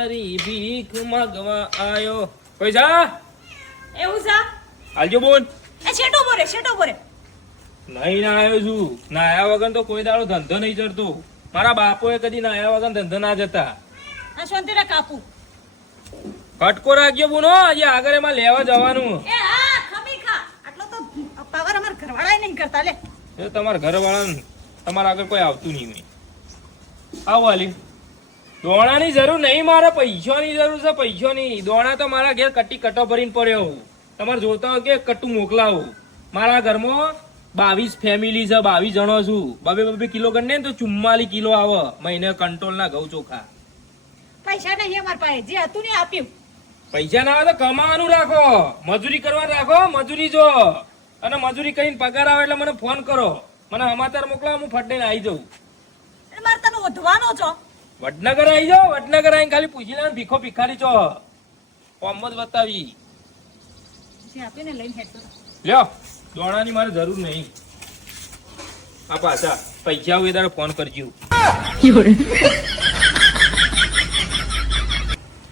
મારી ભીખ માંગવા આયો પૈસા એવું છે આલજો બોન એ શેટો બોરે નહીં ના આવ્યો છું નાયા વગર તો કોઈ દાડો ધંધો નહીં ચડતો મારા બાપોએ કદી નાયા વગર ધંધો ના જતા આ શાંતિને કાપુ કટકો રાખજો બોનો આજે આગળ એમાં લેવા જવાનું એ હા ખમી ખા આટલો તો પાવર અમાર ઘરવાળાએ નહીં કરતા લે એ તમારા ઘરવાળાને તમારા આગળ કોઈ આવતું નહીં હોય આવો આલી દોણાની જરૂર નહીં મારે પૈસાની જરૂર છે પૈસાની દોણા તો મારા ઘેર કટો ભરીને પડ્યો તમારે જોતા હોય કે કટ્ટું મોકલાવો મારા ઘરમાં 22 ફેમિલી છે 22 જણો છું બબે કિલો ગણને તો 44 કિલો આવે મહિને કંટ્રોલ ના ઘઉં ચોખા પૈસા નહીં અમાર પાસે જે હતું ને આપ્યું પૈસા ના આવે તો કમાવાનું રાખો મજૂરી કરવા રાખો મજૂરી જો અને મજૂરી કરીને પગાર આવે એટલે મને ફોન કરો મને સમાચાર મોકલાવો હું ફટને આવી જાઉં એટલે મારે તને ઓઢવાનો છો વડનગર આવી જાઓ વડનગર આવીને ખાલી પૂછી લેવાનું ભીખો ભિખારી છો કોમ જ બતાવી જે આપ્યું ને લઈને હેડતો લ્યો દોણાની મારે જરૂર નહીં આ પાછા પૈસા હોય ત્યારે ફોન કરજો